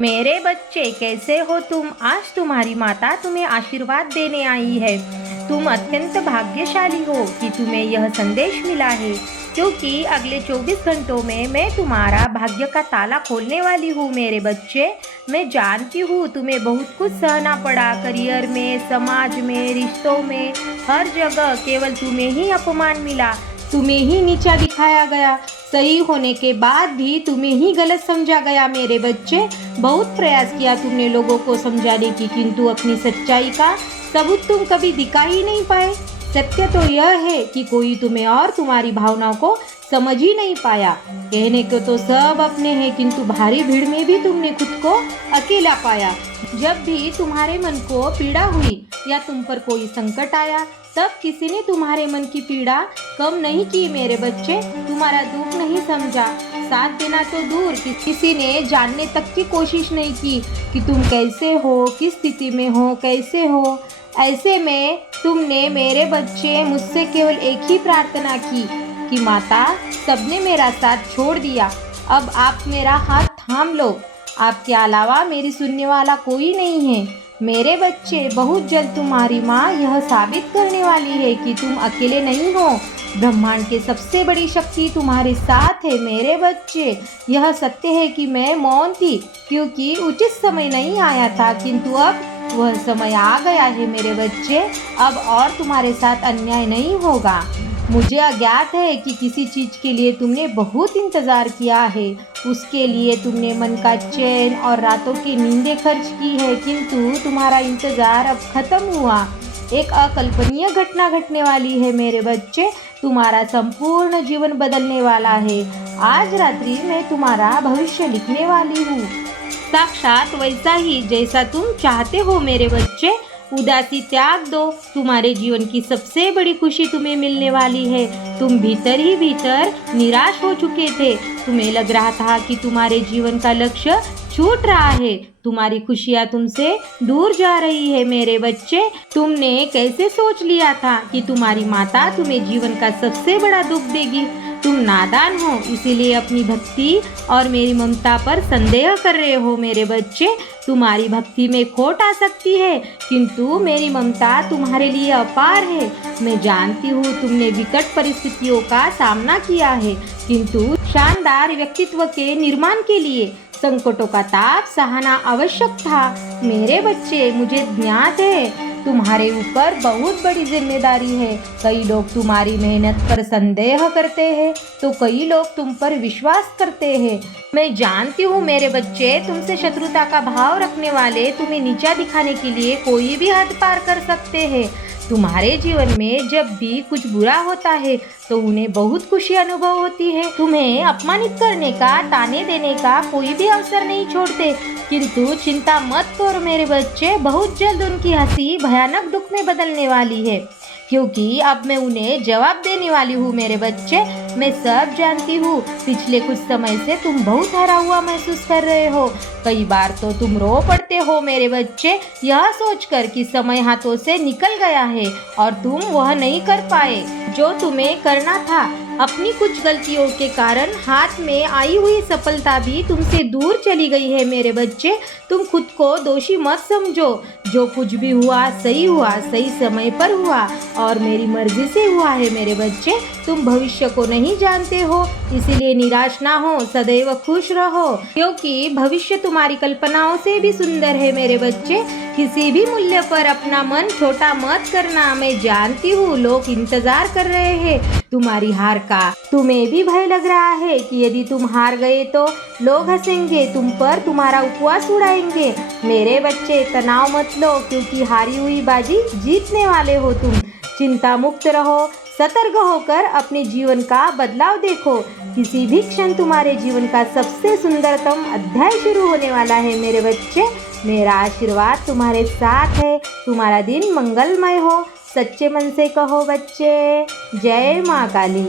मेरे बच्चे कैसे हो तुम। आज तुम्हारी माता तुम्हें आशीर्वाद देने आई है। तुम अत्यंत भाग्यशाली हो कि तुम्हें यह संदेश मिला है, क्योंकि अगले 24 घंटों में मैं तुम्हारा भाग्य का ताला खोलने वाली हूँ। मेरे बच्चे, मैं जानती हूँ तुम्हें बहुत कुछ सहना पड़ा, करियर में, समाज में, रिश्तों में, हर जगह केवल तुम्हें ही अपमान मिला, तुम्हें ही नीचा दिखाया गया, सही होने के बाद भी तुम्हें ही गलत समझा गया। मेरे बच्चे, बहुत प्रयास किया तुमने लोगों को समझाने की, किंतु अपनी सच्चाई का सबूत तुम कभी दिखा ही नहीं पाए। सत्य तो यह है कि कोई तुम्हें और तुम्हारी भावनाओं को समझ ही नहीं पाया। कहने को तो सब अपने हैं, किंतु भारी भीड़ में भी तुमने खुद को अकेला पाया। जब भी तुम्हारे मन को पीड़ा हुई या तुम पर कोई संकट आया, तब किसी ने तुम्हारे मन की पीड़ा कम नहीं की। मेरे बच्चे, तुम्हारा दुख नहीं समझा, साथ देना तो दूर, किसी ने जानने तक की कोशिश नहीं की कि तुम कैसे हो, किस स्थिति में हो, कैसे हो। ऐसे में तुमने मेरे बच्चे मुझसे केवल एक ही प्रार्थना की कि माता, सबने मेरा साथ छोड़ दिया, अब आप मेरा हाथ थाम लो, आपके अलावा मेरी सुनने वाला कोई नहीं है। मेरे बच्चे, बहुत जल्द तुम्हारी माँ यह साबित करने वाली है कि तुम अकेले नहीं हो। ब्रह्मांड की सबसे बड़ी शक्ति तुम्हारे साथ है। मेरे बच्चे, यह सत्य है कि मैं मौन थी क्योंकि उचित समय नहीं आया था, किंतु अब वह समय आ गया है। मेरे बच्चे, अब और तुम्हारे साथ अन्याय नहीं होगा। मुझे अज्ञात है कि किसी चीज़ के लिए तुमने बहुत इंतज़ार किया है, उसके लिए तुमने मन का चैन और रातों की नींदें खर्च की है, किंतु तुम्हारा इंतज़ार अब खत्म हुआ। एक अकल्पनीय घटना घटने वाली है। मेरे बच्चे, तुम्हारा संपूर्ण जीवन बदलने वाला है। आज रात्रि मैं तुम्हारा भविष्य लिखने वाली हूँ, साक्षात वैसा ही जैसा तुम चाहते हो। मेरे बच्चे, उदासी त्याग दो, तुम्हारे जीवन की सबसे बड़ी खुशी तुम्हें मिलने वाली है। तुम भीतर ही भीतर निराश हो चुके थे, तुम्हें लग रहा था कि तुम्हारे जीवन का लक्ष्य छूट रहा है, तुम्हारी खुशियाँ तुमसे दूर जा रही है। मेरे बच्चे, तुमने कैसे सोच लिया था कि तुम्हारी माता तुम्हें जीवन का सबसे बड़ा दुख देगी। तुम नादान हो, इसीलिए अपनी भक्ति और मेरी ममता पर संदेह कर रहे हो। मेरे बच्चे, तुम्हारी भक्ति में खोट आ सकती है, किंतु मेरी ममता तुम्हारे लिए अपार है। मैं जानती हूँ तुमने विकट परिस्थितियों का सामना किया है, किंतु शानदार व्यक्तित्व के निर्माण के लिए संकटों का ताप सहना आवश्यक था। मेरे बच्चे, मुझे ज्ञात है तुम्हारे ऊपर बहुत बड़ी जिम्मेदारी है। कई लोग तुम्हारी मेहनत पर संदेह करते हैं, तो कई लोग तुम पर विश्वास करते हैं। मैं जानती हूँ मेरे बच्चे, तुमसे शत्रुता का भाव रखने वाले तुम्हें नीचा दिखाने के लिए कोई भी हद पार कर सकते हैं। तुम्हारे जीवन में जब भी कुछ बुरा होता है तो उन्हें बहुत खुशी अनुभव होती है। तुम्हें अपमानित करने का, ताने देने का कोई भी अवसर नहीं छोड़ते, किंतु चिंता मत करो मेरे बच्चे, बहुत जल्द उनकी हंसी भयानक दुख में बदलने वाली है, क्योंकि अब मैं उन्हें जवाब देने वाली हूँ। मेरे बच्चे, मैं सब जानती हूँ। पिछले कुछ समय से तुम बहुत हारा हुआ महसूस कर रहे हो, कई बार तो तुम रो पड़ते हो मेरे बच्चे, यह सोचकर कि समय हाथों से निकल गया है और तुम वह नहीं कर पाए जो तुम्हें करना था। अपनी कुछ गलतियों के कारण हाथ में आई हुई सफलता भी तुमसे दूर चली गई है। मेरे बच्चे, तुम खुद को दोषी मत समझो, जो कुछ भी हुआ सही हुआ, सही समय पर हुआ और मेरी मर्जी से हुआ है। मेरे बच्चे, तुम भविष्य को नहीं जानते हो, इसीलिए निराश ना हो, सदैव खुश रहो, क्योंकि भविष्य तुम्हारी कल्पनाओं से भी सुंदर है। मेरे बच्चे, किसी भी मूल्य पर अपना मन छोटा मत करना। मैं जानती हूँ लोग इंतजार कर रहे हैं तुम्हारी हार का। तुम्हें भी भय लग रहा है कि यदि तुम हार गए तो लोग हंसेंगे तुम पर, तुम्हारा उपवास उड़ाएंगे। मेरे बच्चे, तनाव मत लो, क्योंकि हारी हुई बाजी जीतने वाले हो तुम। चिंता मुक्त रहो, सतर्क होकर अपने जीवन का बदलाव देखो। किसी भी क्षण तुम्हारे जीवन का सबसे सुंदरतम अध्याय शुरू होने वाला है। मेरे बच्चे, मेरा आशीर्वाद तुम्हारे साथ है। तुम्हारा दिन मंगलमय हो। सच्चे मन से कहो बच्चे, जय माँ काली।